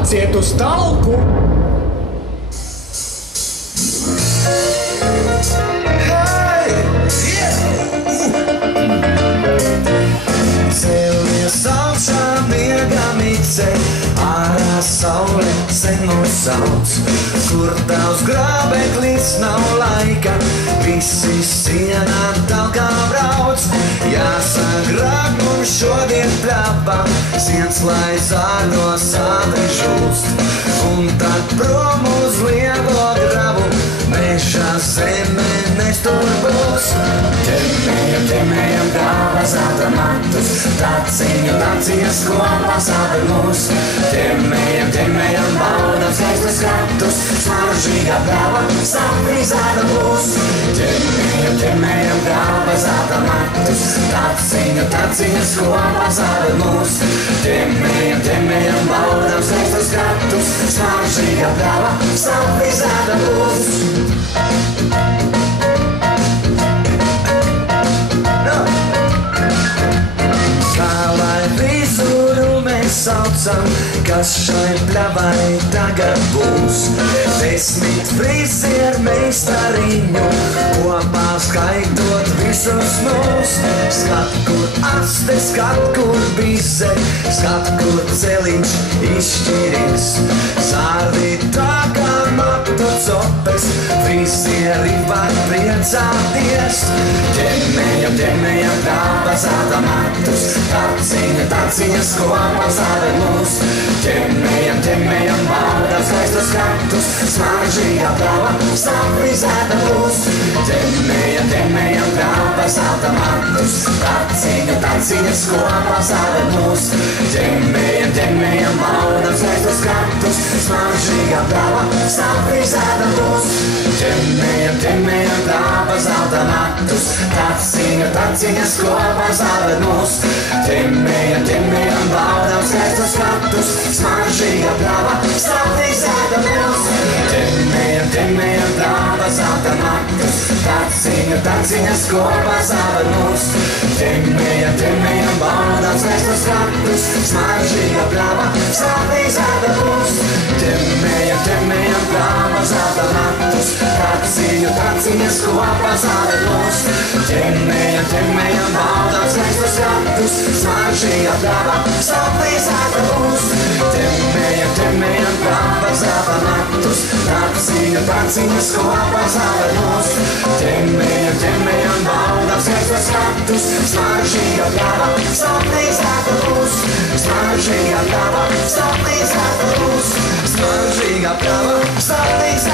Nāciet uz talku! Cēlies augšā miega mice, ārā saule sen mūs sauc. Kur tavs grābeklis nav laika, visi sienām talkā brauc. Jāsagrāk mums šodien pļāpā, siens lai zārno sāli žūst. Un tad prom uz lielo gravu, mežā zeme nestur būs. Ķemējam galvā zelta matus, taciņu nācijas kopā sāda mūs. Ķemējam baudam skaistus skatus, smaržīgā galva saprizāda mūs. Ķemējam galvā zelta matus, taciņas kopā sāda mūs. Ķemējam baudam skaistus skatus, smaržīgā galva saprizāda mūs. Saucam, kas šai pļavai tagad būs. 10 friziermeistariņu, kopā skaitot visus mūs. Skat, kur aste, skat, kur bize, skat, kur celiņš izšķiris. Sārdi tā kā matu copes, frizieri var priecāties. Ķemējam galvā zelta matus, taciņas kopā sāda mūs. Ķemējam baudam skaistus skatus, smaržīgā galva saprizēta mūs. Ķemējam galvā zelta matus, taciņas kopā sāda mūs. Ķemējam baudam skaistus skatus, smaržīgā galva saprizēta mūs. Ķemējam galvā zelta matus, taciņas kopā sāda mūs. Ķemējam baudam skaistus skatus, smaržīgā galva saprizēta mūs. Ķemējam galvā zelta matus, taciņas kopā sāda mūs. Ķemējam baudam skaistus skatus, smaržīgā galva saprizēta mūs. Ķemējam galvā zelta matus, taciņas kopā sāda mūs. Ķemējam baudam skaistus skatus, smaržīgā galva saprizēta mūs. Ķemējam galvā zelta matus, taciņas kopā sāda mūs. Ķemējam baudam skaistus skatus, smaržīgā galva saprizēta mūs. Smaržīgā galva saprizēta mūs. Smaržīgā galva saprizēta mūs.